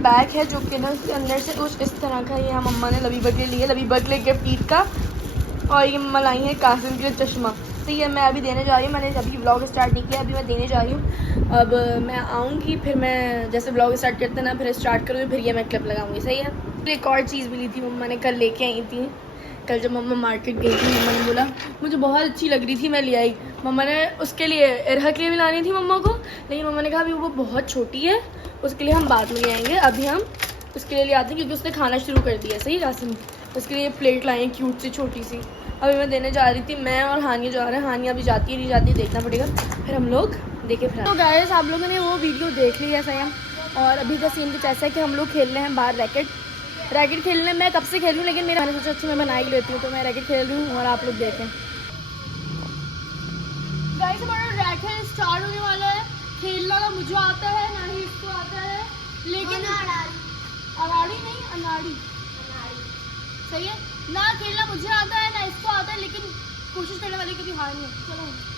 Bag है जो कि ना उसके अंदर से कुछ इस तरह का ये मम्मा ने लबी बग के लिए, लबी बग ले गिफ्ट ईद का। और ये मम्मा लाई है कासिम के लिए चश्मा। तो ये मैं अभी देने जा रही हूँ, मैंने अभी व्लॉग स्टार्ट नहीं किया, अभी मैं देने जा रही हूँ। अब मैं आऊँगी फिर मैं जैसे व्लॉग स्टार्ट करते ना फिर स्टार्ट करूँगी, फिर ये मैं क्लिप लगाऊँगी। सही है। एक और चीज़ भी ली थी मम्मा ने, कल लेके आई थी। कल जब मम्मा मार्केट गई थी मम्मा ने बोला मुझे बहुत अच्छी लग रही थी, मैं ले आई। मम्मा ने उसके लिए इरहा के लिए भी लानी थी मम्मा को, लेकिन मम्मा ने कहा अभी वो बहुत छोटी है, उसके लिए हम बाद में ले आएंगे, अभी हम उसके लिए ले आते हैं क्योंकि उसने खाना शुरू कर दिया। सही कासिम, उसके लिए प्लेट लाई है क्यूट सी छोटी सी। अभी मैं देने जा रही थी, मैं और हानिया जा रहे हैं। हानिया अभी जाती है नहीं जाती देखना पड़ेगा, फिर हम लोग देखे फिर। तो गाइस आप लोगों ने वो वीडियो देख ली है संयम, और अभी का सीन कुछ ऐसा है कि हम लोग खेल रहे हैं बाहर रैकेट खेलने। मैं कब से खेल रही हूँ लेकिन मैंने सोचा अच्छा मैं बना ही लेती हूँ, तो मैं रैकेट खेल रही हूँ और आप लोग देखें। गाइस हमारा रैकेट स्टार्ट होने वाला है। खेलना ना मुझे आता है ना ही इसको आता है, लेकिन अनाड़ी नहीं अनाड़ी सही है ना। खेलना मुझे आता है ना इसको आता है, लेकिन कोशिश करने वाली कभी हार नहीं है। चलो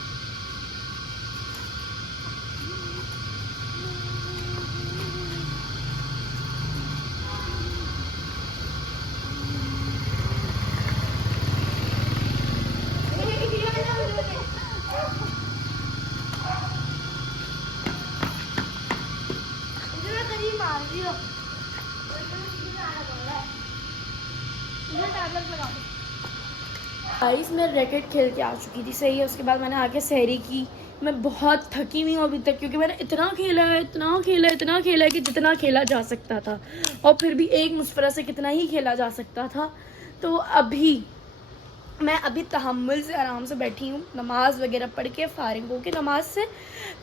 गाइस मैं रैकेट खेल के आ चुकी थी। सही है। उसके बाद मैंने आके सहरी की। मैं बहुत थकी हुई हूँ अभी तक, क्योंकि मैंने इतना खेला है कि जितना खेला जा सकता था, और फिर भी एक मुस्फरा से कितना ही खेला जा सकता था। तो मैं अभी तहम्मुल से आराम से बैठी हूँ, नमाज वगैरह पढ़ के फारिग हो के नमाज से।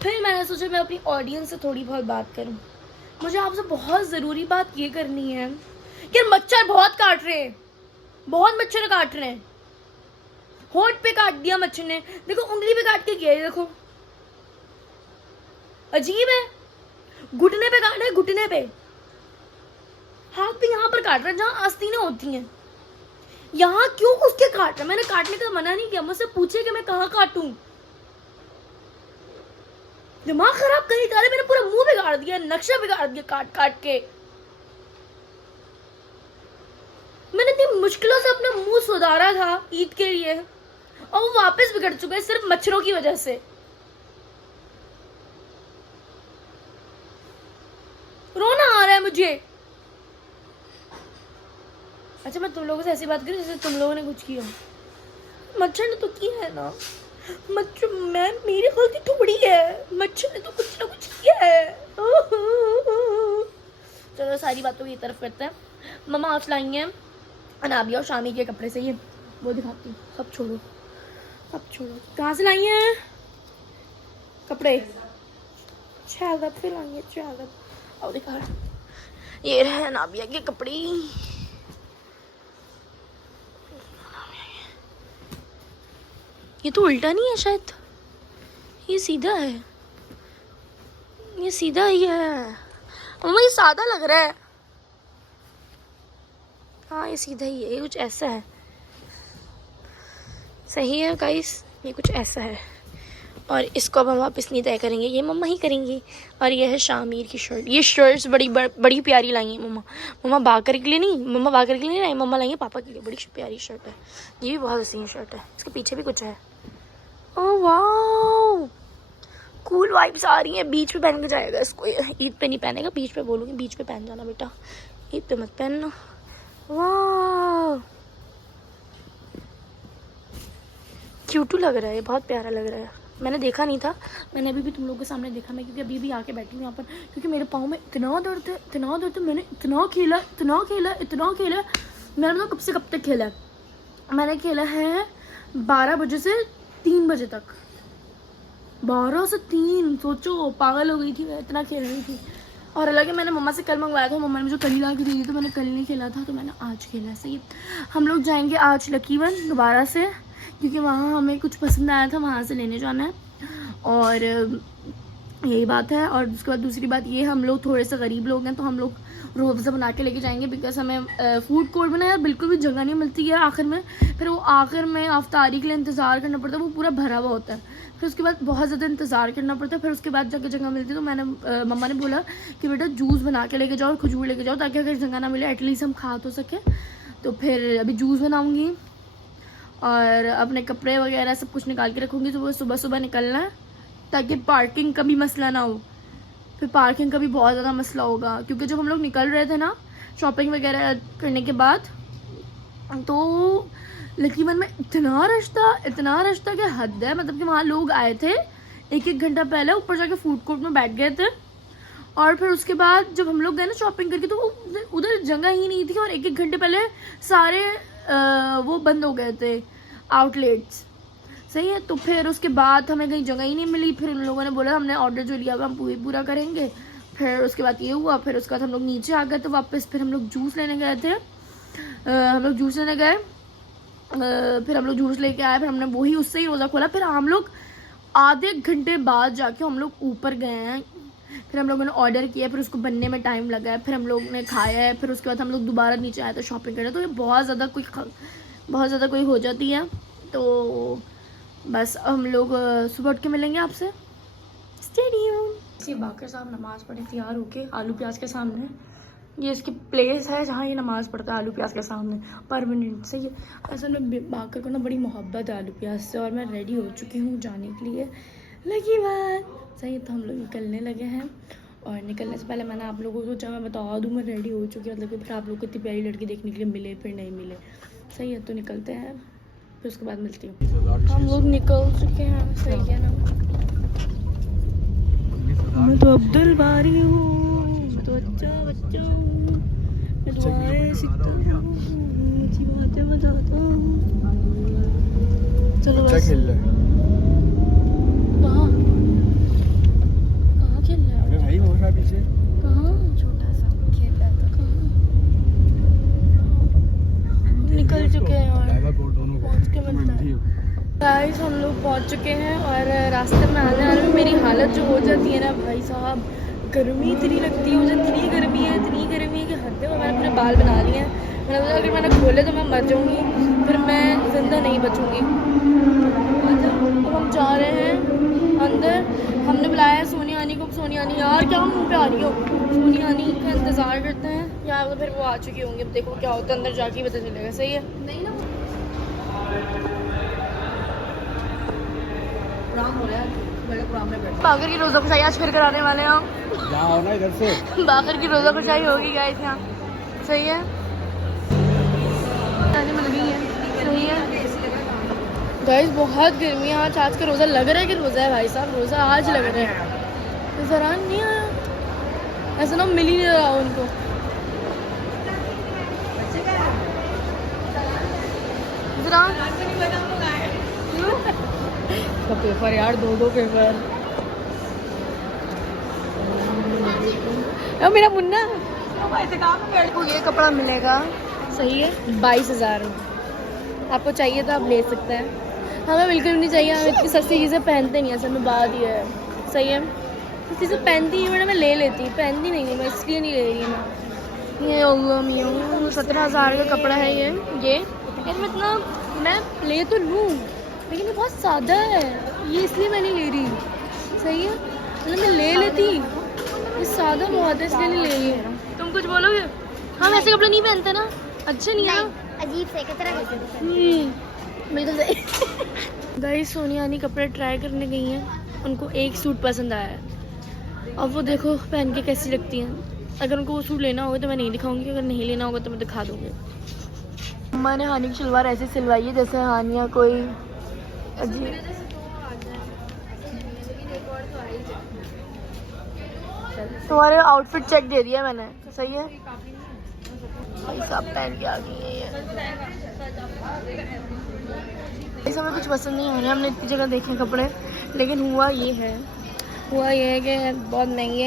फिर मैंने सोचा मैं अपनी ऑडियंस से थोड़ी बहुत बात करूँ। मुझे आपसे बहुत ज़रूरी बात ये करनी है कि मच्छर बहुत काट रहे हैं, बहुत मच्छर काट रहे हैं। होंठ पे काट दिया मच्छर ने, देखो उंगली पे काट के किया है, देखो अजीब है। घुटने पे काट रहा है, घुटने पे, हाथ पे यहाँ पर काट रहा है जहाँ आस्तीनें होती हैं। यहाँ क्यों उसके काट रहा है? मैंने काटने का मना नहीं किया, मुझसे पूछे कि मैं कहाँ काटूं। दिमाग खराब करी जा रहे, मैंने पूरा मुंह बिगाड़ दिया, नक्शा बिगाड़ दिया काट काट के। मैंने इतनी मुश्किलों से अपना मुंह सुधारा था ईद के लिए, और वो वापस बिगड़ चुका है सिर्फ मच्छरों की वजह से। रोना आ रहा है मुझे। अच्छा मैं तुम लोगों से ऐसी बात करूं जैसे तुम लोगों ने कुछ किया। मच्छर ने तो किया है ना, मच्छर मैं मेरी गलती थोड़ी है, मच्छर ने तो कुछ ना कुछ किया है। चलो सारी बातों की तरफ करते हैं। मम्मा आज लाई हैं अनाबिया और शामी के कपड़े से, ये वो दिखाती हूँ। सब छोड़ो कहाँ से लाई हैं कपड़े? चादर से लाई है, चादर। और दिखा, ये रहे अनाबिया के कपड़े। ये तो उल्टा नहीं है शायद, ये सीधा है, ये सीधा ही है। मम्मा ये सादा लग रहा है। हाँ ये सीधा ही है, ये कुछ ऐसा है। सही है गाइस, ये कुछ ऐसा है। और इसको अब हम वापस नहीं तय करेंगे, ये मम्मा ही करेंगी। और ये है शामिर की शर्ट। ये शर्ट्स बड़ी प्यारी लाई हैं मम्मा बाकर के लिए नहीं, मम्मा बाकर के लिए नहीं लाई, मम्मा लाई है पापा के लिए। बड़ी प्यारी शर्ट है, ये भी बहुत हसीन शर्ट है। इसके पीछे भी कुछ है। ओह वाह, कूल वाइब्स आ रही हैं। बीच पे पहन के जाएगा इसको, ईद पे नहीं पहनेगा, बीच पे बोलूँगी बीच पे पहन जाना बेटा, ईद पे मत पहनना। वाह क्यूटू लग रहा है, बहुत प्यारा लग रहा है। मैंने देखा नहीं था, मैंने अभी भी तुम लोगों के सामने देखा। मैं क्योंकि अभी आके बैठी हूँ यहाँ पर, क्योंकि मेरे पाँव में इतना दर्द है। मैंने इतना खेला। मैंने मतलब कब तक खेला है? मैंने खेला है 12 बजे से 3 बजे तक। 12 से 3, सोचो पागल हो गई थी मैं, इतना खेल रही थी। और हालांकि मैंने मम्मा से कल मंगवाया था, मम्मा ने मुझे कल ही ला के दी थी, तो मैंने कल नहीं खेला था, तो मैंने आज खेला। सही। हम लोग जाएंगे आज लकी वन दोबारा से, क्योंकि वहाँ हमें कुछ पसंद आया था, वहाँ से लेने जाना है। और यही बात है। और उसके बाद दूसरी बात ये, हम लोग थोड़े से गरीब लोग हैं तो हम लोग रोज़ अफ़ज़ा बना के लेके जाएंगे, बिकॉज हमें फूड कोर्ट में ना यार बिल्कुल भी जगह नहीं मिलती है आखिर में। फिर वो आखिर में अफ्तारी के लिए इंतज़ार करना पड़ता है, वो पूरा भरा हुआ होता है। फिर उसके बाद बहुत ज़्यादा इंतज़ार करना पड़ता है, फिर उसके बाद जाके जगह मिलती है। तो मैंने मम्मा ने बोला कि बेटा जूस बना के लेके जाओ और खजूर लेके जाओ, ताकि अगर जगह ना मिले एटलीस्ट हम खा तो सके। तो फिर अभी जूस बनाऊँगी और अपने कपड़े वगैरह सब कुछ निकाल के रखूँगी। तो वो सुबह सुबह निकलना है ताकि पार्किंग का भी मसला ना हो। फिर पार्किंग का भी बहुत ज़्यादा मसला होगा, क्योंकि जब हम लोग निकल रहे थे ना शॉपिंग वगैरह करने के बाद, तो लकीवन में इतना रश था कि हद है। मतलब कि वहाँ लोग आए थे 1-1 घंटा पहले, ऊपर जाके फूड कोर्ट में बैठ गए थे। और फिर उसके बाद जब हम लोग गए ना शॉपिंग करके, तो उधर जगह ही नहीं थी। और 1-1 घंटे पहले सारे वो बंद हो गए थे आउटलेट्स, सही है। तो फिर उसके बाद हमें कहीं जगह ही नहीं मिली। फिर उन लोगों ने बोला हमने ऑर्डर जो लिया हुआ हम पूरा करेंगे। फिर उसके बाद ये हुआ। फिर उसके बाद हम लोग नीचे आ गए तो वापस फिर हम लोग जूस लेने गए थे। फिर हम लोग जूस लेके आए। फिर हमने वही उससे ही रोज़ा खोला। फिर हम लोग आधे घंटे बाद जाके हम लोग ऊपर गए हैं। फिर हम लोगों ने ऑर्डर किया, फिर उसको बनने में टाइम लगा है। फिर हम लोग ने खाया है। फिर उसके बाद हम लोग दोबारा नीचे आए थे शॉपिंग करने। तो ये बहुत ज़्यादा कोई हो जाती है। तो बस हम लोग सुबह उठ के मिलेंगे आपसे। स्टेडियम बाकर साहब नमाज़ पढ़े तैयार होके आलू प्याज के सामने। ये इसकी प्लेस है जहाँ ये नमाज़ पढ़ता है, आलू प्याज के सामने परमानेंट। सही है। असल में बाकर को ना बड़ी मोहब्बत है आलू प्याज से। और मैं रेडी हो चुकी हूँ जाने के लिए। लगी बात सही है। तो हम लोग निकलने लगे हैं। और निकलने से पहले मैंने आप लोगों को सोचा मैं बता दूँ मैं रेडी हो चुकी हूँ, मतलब कि फिर आप लोग को इतनी प्यारी लड़की देखने के लिए मिले फिर नहीं मिले। सही है। तो निकलते हैं, फिर उसके बाद मिलती हूँ। हम लोग निकल चुके हैं। सही है ना। मैं तो अब्दुल बारी हूँ, मैं तो अच्छा बच्चा हूँ, मैं दुआएं सीखता हूँ, अच्छी बातें बताता हूँ। चलो बस। खेल रहा है कहाँ खेल रहा है? अरे भाई वो रहा पीछे। कहाँ? छोटा सा खेल रहा था। कहाँ? निकल चुके हैं और पहुँच के मिलता है। गाइस हम लोग पहुँच चुके हैं और रास्ते में आने में मेरी हालत जो हो जाती है ना भाई साहब, गर्मी इतनी लगती है मुझे, इतनी गर्मी है कि हद है। मैंने अपने बाल बना लिए हैं। मैंने बोला अगर मैंने खोले तो मैं मर जाऊँगी, फिर मैं ज़िंदा नहीं बचूँगी। अब हम जा रहे हैं अंदर। हमने बुलाया है सोनिया आनी को। सोनिया आनी यार क्या मुँह पे आ रही हो? सोनिया आनी का इंतज़ार करते हैं या तो फिर वो आ चुकी होंगी। अब देखो क्या होता है, अंदर जाके पता चलेगा। सही है। नहीं ना बाकर की रोज़ा खुशाई आज फिर कराने वाले हैं हम। यहाँ ना इधर से बाकर की रोज़ा खुशाई होगी गाइस यहाँ। सही है। मिल गई है। सही है गाइस। बहुत गर्मी है आज का रोज़ा लग रहा है कि रोज़ा है भाई साहब। रोज़ा आज लग रहा है। ज़रान नहीं आया, ऐसा ना मिल ही नहीं रहा उनको। तो पेपर यार, दो पेपर। मेरा मुन्ना को ये कपड़ा मिलेगा। सही है। 22,000 आपको चाहिए तो आप ले सकते हैं। हमें बिल्कुल नहीं चाहिए। हम इतनी सस्ती चीज़ें पहनते नहीं है। असल में बात ये है। सही है। चीज़ें पहनती है मैं ले लेती, पहनती नहीं मैं, इसलिए नहीं ले रही मैं। ये होगा 17,000 का कपड़ा है ये यार। मतलब मैं ले तो लूँ लेकिन ये बहुत सादा है, ये इसलिए मैं नहीं ले रही। सही है। मतलब मैं ले लेती, ये सादा बहुत है इसलिए नहीं ले रही। तुम कुछ बोलोगे? हम ऐसे कपड़े नहीं पहनते ना, अच्छे नहीं है, अजीब से कितना बिल्कुल सही। गाइस सोनिया आनी कपड़े ट्राई करने गई हैं। उनको एक सूट पसंद आया है। अब वो देखो पहन के कैसी लगती हैं। अगर उनको वो सूट लेना होगा तो मैं नहीं दिखाऊंगी, अगर नहीं लेना होगा तो मैं दिखा दूंगी। अम्मा ने हानी की शलवार ऐसे सिलवाई है जैसे हानिया कोई अजीब। तुम्हारे आउटफिट चेक दे दिया मैंने। सही है। भाई साहब पहन के आ गई है ये। ऐसा हमें कुछ पसंद नहीं आ रहा। हमने इतनी जगह देखे कपड़े, लेकिन हुआ ये है कि बहुत महंगे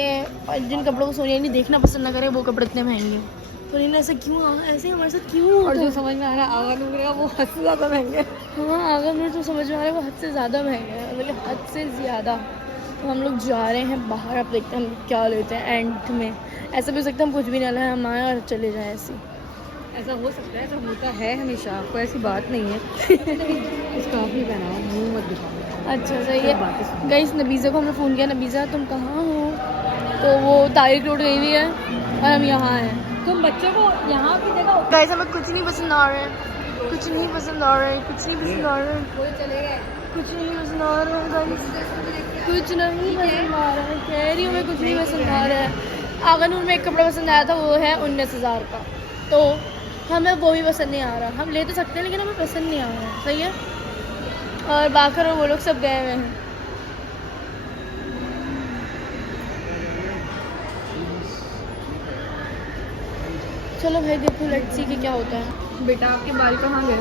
हैं। और जिन कपड़ों को सोनिया नहीं देखना पसंद ना करे वो कपड़े इतने महंगे हैं। तो नहीं ऐसा क्यों, ऐसे हमारे साथ क्यों? और जो समझ में आ रहा है आगा नूर का वो हद से ज़्यादा महंगे। हाँ आगा नूर जो समझ में आ रहा है वो हद से ज़्यादा महंगे है, मतलब हद से ज़्यादा। तो हम लोग जा रहे हैं बाहर, अब देखते हैं हम क्या लेते हैं एंड में। ऐसा भी हो सकता है हम कुछ भी ना लाएं, हम आए और चले जाएं ऐसे। ऐसा हो सकता है, ऐसा होता है हमेशा, कोई ऐसी बात नहीं है। स्कार्फ नहीं पहना हो, मुँह मत दिखाओ। अच्छा सही है। गाइस नबीज़ा को हमने फ़ोन किया, नबीज़ा तुम कहाँ हो? तो वो तारिक रोड गई हुई है और हम यहाँ हैं। तुम बच्चों को यहाँ की जगह गाइस हमें कुछ नहीं पसंद आ रहा है, कुछ नहीं पसंद आ रहा है, कुछ नहीं पसंद आ रहा है, चले गए। कुछ नहीं पसंद आ रहा है गाइस, कुछ नहीं पसंद आ रहा है, कह रही हूँ मैं कुछ नहीं पसंद आ रहा है। आगनूर में एक कपड़ा पसंद आया था, वो है 19,000 का, तो हमें वो भी पसंद नहीं आ रहा। हम ले तो सकते हैं लेकिन हमें पसंद नहीं आ रहा, सही है। और बाकर और वो लोग सब गए हुए हैं। चलो भाई देखो लेट्स सी कि क्या होता है। बेटा आपके बाल कहाँ गए?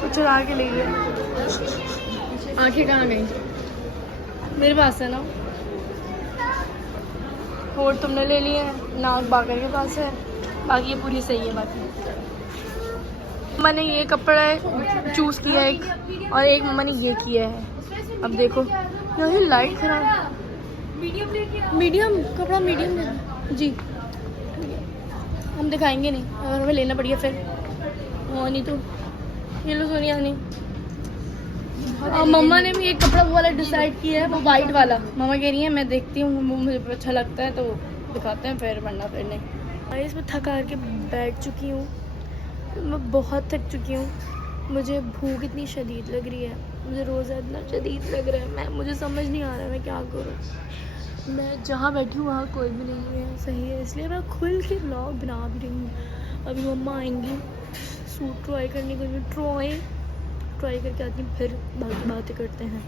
कुछ चुरा के ले गए। आंखें कहाँ गई? मेरे पास है ना, होठ तुमने ले लिए हैं, नाक बाकर के पास है, बाकी ये पूरी सही है। बाकी मैंने ये कपड़ा चूज़ किया है एक, और एक मम्मा ने ये किया है। अब देखो यही लाइट खराब, मीडियम कपड़ा मीडियम है जी। हम दिखाएंगे नहीं, अगर हमें लेना पड़ेगा फिर वो नहीं तो ये लो सोनिया नहीं। और मम्मा ने भी एक कपड़ा वो वाला डिसाइड किया है, वो वाइट वाला। मम्मा कह रही है मैं देखती हूँ, मुझे अच्छा लगता है तो दिखाते हैं, फिर वरना फिर नहीं। और इसमें थका के बैठ चुकी हूँ, मैं बहुत थक चुकी हूँ। मुझे भूख इतनी शदीद लग रही है, मुझे रोज़ा इतना शदीद लग रहा है, मुझे समझ नहीं आ रहा है मैं क्या करूँ। मैं जहाँ बैठी हूँ वहाँ कोई भी नहीं है, सही है, इसलिए मैं खुल के व्लॉग बना भी रही हूँ। अभी मम्मा आएंगी सूट ट्राई करने के लिए, ट्राई करके आती हूँ, फिर बाकी बातें करते हैं।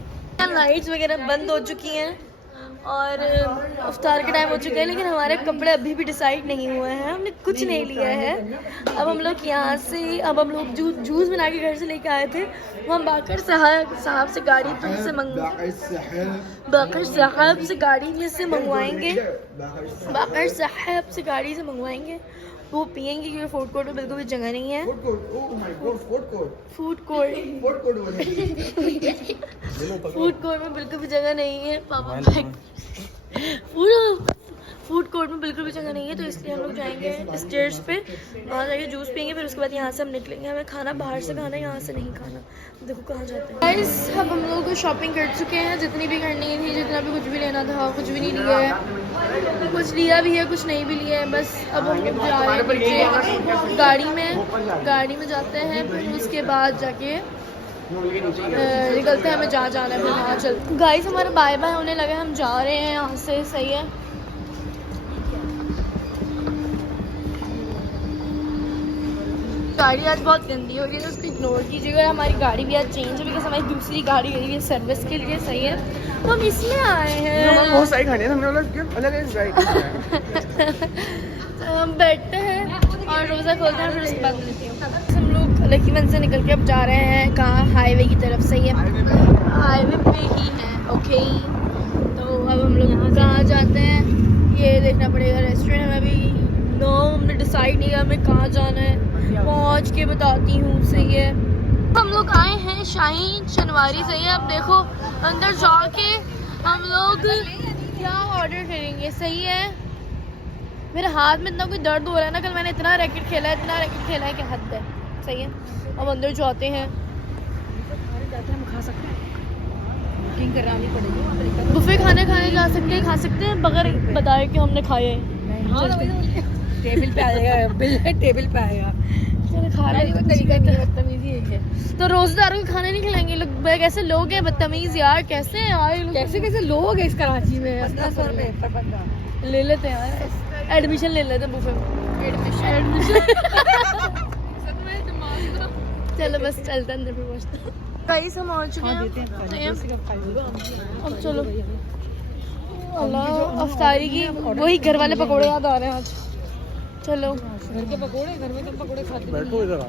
लाइट्स वगैरह बंद हो चुकी हैं और इफ्तार का टाइम हो चुका है, लेकिन हमारे कपड़े अभी भी डिसाइड नहीं हुए हैं, हमने कुछ नहीं लिया है। अब हम लोग यहाँ से, अब हम लोग जूस बना के घर से लेके आए थे, वो हम बाकर साहब से गाड़ी से बाकर साहब से गाड़ी में से मंगवाएंगे, बाकर साहब से गाड़ी से मंगवाएंगे, वो पियेंगे क्योंकि फूड कोर्ट में बिल्कुल भी जगह नहीं है। फूड कोर्ट में बिल्कुल भी जगह नहीं है। पापा फूड कोर्ट में बिल्कुल भी जगह नहीं है, तो इसलिए हम लोग जाएंगे स्टेयर्स पे, वहाँ जाके जूस पियेंगे, फिर उसके बाद यहाँ से हम निकलेंगे। हमें खाना बाहर से खाना है, यहाँ से नहीं खाना। देखो कहाँ जाते हैं गाइस। अब हम लोग शॉपिंग कर चुके हैं, जितनी भी करनी थी, जितना भी कुछ भी लेना था, कुछ भी नहीं लिया है, कुछ लिया भी है कुछ नहीं भी लिया है। बस अब हम लोग जा रहे हैं गाड़ी में जाते हैं, फिर उसके बाद जाके निकलते हैं, हमें जहाँ जाना है फिर वहाँ चलते। गाइस हमारा बाय बाय होने लगा है, हम जा रहे हैं यहाँ से, सही है। गाड़ी आज बहुत गंदी हो गई है, उसको इग्नोर कीजिएगा। हमारी गाड़ी भी आज चेंज है, बिकॉज हमारी दूसरी गाड़ी गई हुई है सर्विस के लिए, सही है। तो हम इसमें आए हैं, बहुत सारी खाने हमने अलग तो हम बैठते हैं और रोज़ा खोलते हैं, फिर उसके बाद लेते हैं। हम लोग लकीमंद से निकल के अब जा रहे हैं कहाँ, हाईवे की तरफ, सही है, हाईवे पे ही हैं, ओके। तो अब हम लोग कहाँ जाते हैं ये देखना पड़ेगा। रेस्टोरेंट हमें अभी नो, हमने डिसाइड नहीं किया हमें कहाँ जाना है, पहुँच के बताती हूँ, सही है। हम लोग आए हैं शाहीन शनवारी, सही है। अब देखो अंदर जाके हम लोग क्या ऑर्डर करेंगे, सही है। मेरे हाथ में इतना कोई दर्द हो रहा है ना, कल मैंने इतना रैकेट खेला है कि हद है, सही है। अब अंदर जाते हैं, हम खा सकते हैं, बुकिंग करानी पड़ेगी। बुफे खाने खा सकते हैं बगैर बताए कि हमने खाए। टेबल पे आएगा, बिल टेबल पे आएगा। चलो खा रहे हैं, तरीका नहीं है, बदतमीजी है। तो रोज़दारों को खाना नहीं खिलाएंगे लोग, कैसे लोग हैं बदतमीज यार, कैसे हैं यार, कैसे लोग हैं इस कराची में। 1500 रुपये पर बंदा ले लेते हैं यार, एडमिशन ले लेते हैं बुफे में, एडमिशन चलो बस चलते अंदर पे पहुँचते। गाइस हम आ चुके हैं, अब चलो। अल्लाह अफ्तारी की वही घर वाले पकौड़े याद आ रहे हैं आज। चलो घर के पकोड़े, घर में तो पकोड़े खाते बैठो इधर आ,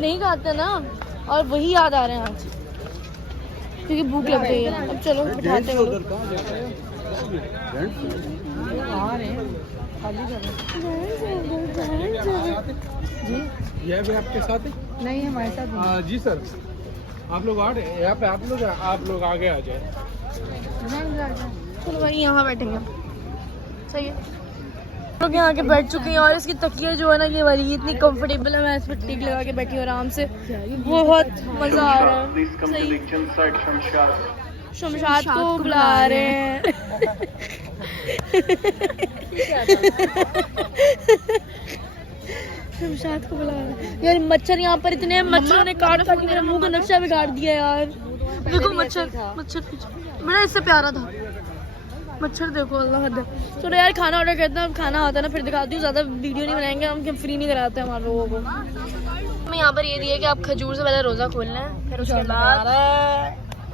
नहीं खाते ना, और वही याद आ रहे हैं आज क्योंकि भूख लग गई है। अब चलो बिठाते हैं उधर कहाँ जाते हैं? आ रहे हैं खाली जी, यह भी आपके साथ है? नहीं हमारे साथ जी सर, आप लोग आ रहे हैं यहाँ पे, आप लोग आगे आ जाए। चलो भाई यहाँ बैठेंगे, सही है। लोग यहाँ के बैठ चुके हैं और इसकी तकिया जो है ना ये वाली इतनी कंफर्टेबल है, मैं इस पर टीक लगा के बैठी हूँ आराम से, बहुत मजा आ रहा है। सही। शमशाद को बुला रहे हैं। शमशाद को बुला रहे हैं यार। मच्छर यहाँ पर इतने हैं, मच्छरों ने काट काट के मेरे मुंह का नक्शा बिगाड़ दिया यार। देखो मच्छर, मच्छर बड़ा इससे प्यारा था मच्छर, देखो अल्लाह हद। चलो यार खाना ऑर्डर करते हैं, अब खाना आता है ना फिर दिखाती हूँ, ज़्यादा वीडियो नहीं बनाएंगे हम फ्री नहीं कराते हमारे लोगों को। हमें यहाँ पर ये दिया कि आप खजूर से पहले रोज़ा खोलना है, फिर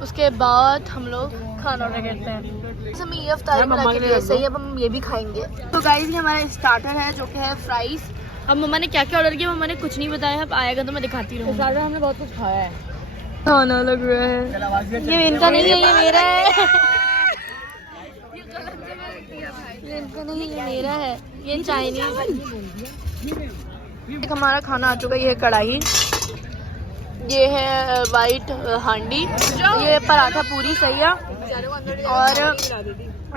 उसके बाद हम लोग खाना ऑर्डर करते हैं। हमें ये अफ्तारी बना के दिया, सही है, अब हम ये भी खाएंगे। तो गाइस ये हमारा स्टार्टर है जो कि है फ्राइज। अब मम्मा ने क्या क्या ऑर्डर किया मम्मा ने कुछ नहीं बताया, अब आएगा तो मैं दिखाती रहूँगी। स्टार्टर हमने बहुत कुछ खाया है। खाना लग रहा है, ये इनका नहीं है, ये मेरा है। ये इनका नहीं, ये मेरा है, ये चाइनीज। हमारा खाना आ चुका है, ये है कढ़ाई, ये है वाइट हांडी, ये पराठा पूरी, सही है, और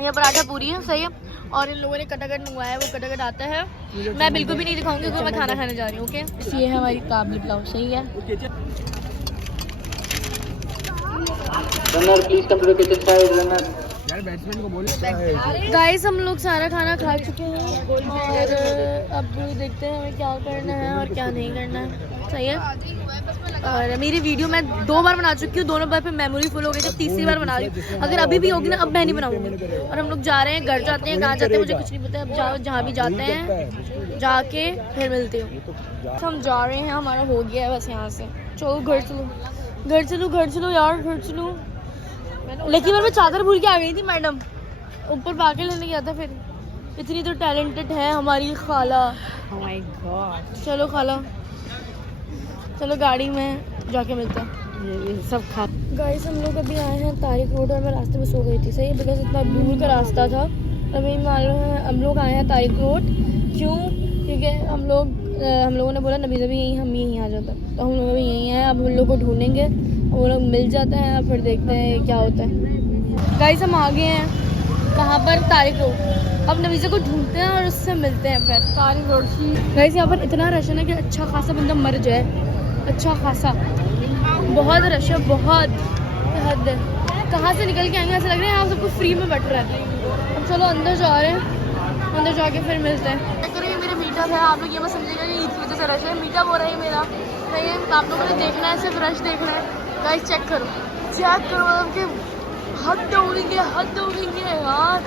ये पराठा पूरी है, सही है। और इन लोगों ने कटाकट मंगवाया है, वो कटाकट आता है, मैं बिल्कुल भी नहीं दिखाऊंगी क्योंकि मैं खाना खाने जा रही हूँ। ओके, ये है हमारी काबली पुलाव, सही है। यार बैट्समैन को बोले गाइस हम लोग सारा खाना खा चुके हैं और अब देखते हैं हमें क्या करना है और क्या नहीं करना है, सही है। और मेरी वीडियो मैं 2 बार बना चुकी हूँ, दोनों बार पे मेमोरी फुल हो गई थी, तीसरी बार बना रही हूँ। अगर अभी भी होगी ना अब मैं नहीं बनाऊंगी। और हम लोग जा रहे हैं, घर जाते हैं, कहाँ जाते हैं मुझे कुछ नहीं पता। अब जाओ जहाँ भी जाते हैं जाके फिर मिलते हो। हम जा रहे हैं, हमारा हो गया है बस यहाँ से। चलो घर चलो, घर चलो, घर चलो यार, घर चलो। लेकिन मैं चादर भूल के आ गई थी मैडम, ऊपर बाके लेने गया था। फिर इतनी तो टैलेंटेड है हमारी खाला। Oh my God. चलो खाला, चलो गाड़ी में जाके मिलते हैं। ये सब खा। गाइस हम लोग अभी आए हैं तारिक रोड और मैं रास्ते में सो गई थी, सही है, बिकॉज इतना दूर का रास्ता था। अभी मालूम है हम लोग आए हैं तारिक रोड, क्यों? क्योंकि हम लोगों ने बोला नबीज़ा भी यहीं, हम यहीं आ जाता, तो हम लोग अभी यहीं आए। अब हम लोग को ढूंढेंगे, वो लोग मिल जाते हैं, फिर देखते हैं क्या होता है। गाइस हम आ गए हैं कहाँ पर? तारिक रोड। अब नबीज़ा को ढूंढते हैं और उससे मिलते हैं फिर तारिक रोड की। गाइस यहाँ पर इतना रश है ना कि अच्छा खासा बंदा मर जाए, अच्छा खासा, बहुत रश है, बहुत हद है। कहाँ से निकल के आएंगे, ऐसा लग रहा है यहाँ सबको फ्री में बट रहा है। अब चलो अंदर जा रहे हैं, अंदर जाके फिर मिलते हैं। चेक करें, ये मेरा मीटअप है, आप लोग ये बस समझिएगा कि ईद की वजह से रश है। मीटअप हो रहा है मेरा, सही है, आप लोगों ने देखना है, सिर्फ रश देखना है। गाइस चेक करो, चेक करो, मतलब कि हद उड़ेंगे, हद उड़ेंगे यार।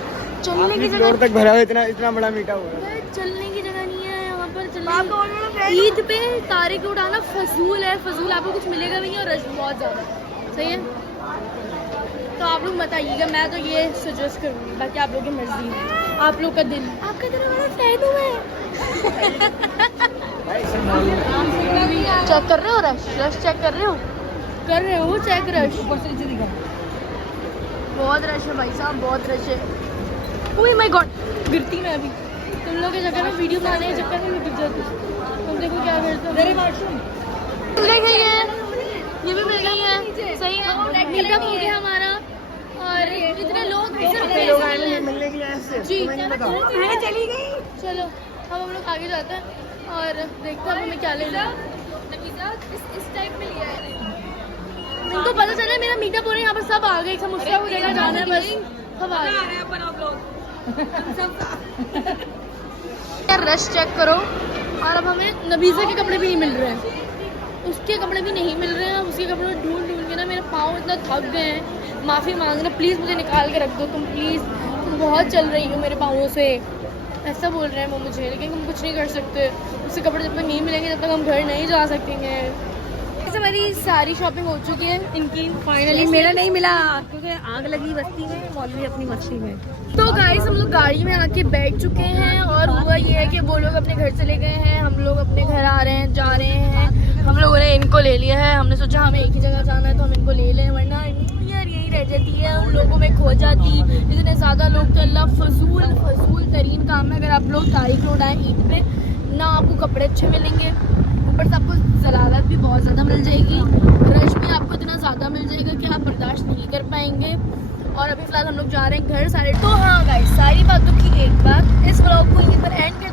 चलने की जगह तक भरा हुआ, इतना बड़ा मीटा हुआ है। चलने की जगह नहीं है यहाँ पर। ईद पे तारिक रोड आना फजूल है, फजूल, आपको कुछ मिलेगा भी नहीं और रश बहुत ज़्यादा, सही है। तो आप लोग बताइएगा, मैं तो ये सजेस्ट करूँगी, बाकी आप लोगों की मर्जी है, आप लोग का दिल, आपका दिल हमारा टैटू है। चेक कर रहे हो रश, रश चेक कर रहे हो चेक रश, बहुत रश है भाई साहब, बहुत रश है। ओह माय गॉड, गिरती मैं अभी, तुम लोग के चक्कर में, वीडियो बनाने के चक्कर में गिर जाती। तुम देखो क्या करते हो, मेरे वाशरूम मिल गई है, ये भी मिल गई है, सही है। मीटअप हो गया हमारा और इतने लोग मिलने के लिए ऐसे जी चली गई। चलो अब हम लोग आगे जाते हैं और देखते हैं हमें क्या लेना है। इस टाइप में लिया है, इनको पता चला मेरा मीटअप हो रहा है, यहाँ पर सब आ गए, समोसा को लेकर जाना है बस, सब आ गए। रश चेक करो। और अब हमें नबीज़ा के कपड़े भी नहीं मिल रहे हैं, उसके कपड़े भी नहीं मिल रहे हैं। उसके कपड़े ढूंढ के ना मेरे पाँव इतना थक गए हैं, माफ़ी मांगना प्लीज़, मुझे निकाल के रख दो तुम प्लीज़, तुम बहुत चल रही हो मेरे पाँवों से, ऐसा बोल रहे हैं वो मुझे। लेकिन हम कुछ नहीं कर सकते, उसके कपड़े जब तक नहीं मिलेंगे तब तक हम घर नहीं जा सकेंगे। हमारी सारी शॉपिंग हो चुकी है इनकी फाइनली। मेरा नहीं मिला क्योंकि आग लगी बस्ती में, मौलवी अपनी मछली में। तो गाइस हम लोग गाड़ी में आके बैठ चुके हैं और हुआ ये है कि वो लोग अपने घर चले गए हैं, हम लोग अपने घर आ रहे हैं, जा रहे हैं। हम लोगों ने इनको ले लिया है, हमने सोचा हमें एक ही जगह जाना है तो हम इनको ले लें, वरना यार यही रह जाती है, उन लोगों में खो जाती। इतने ज़्यादा लोग तो अल्लाह फजूल तरीन काम है। अगर आप लोग तारिक रोड आए ईद पे ना, आपको कपड़े अच्छे मिलेंगे, ऊपर से आपको जलालत भी बहुत ज़्यादा मिल जाएगी, रश भी आपको इतना ज़्यादा मिल जाएगा कि आप बर्दाश्त नहीं कर पाएंगे। और अभी फिलहाल हम लोग जा रहे हैं घर सारे। तो हाँ गाइस, सारी बातों की एक बात, इस व्लॉग को यहीं पर एंड कर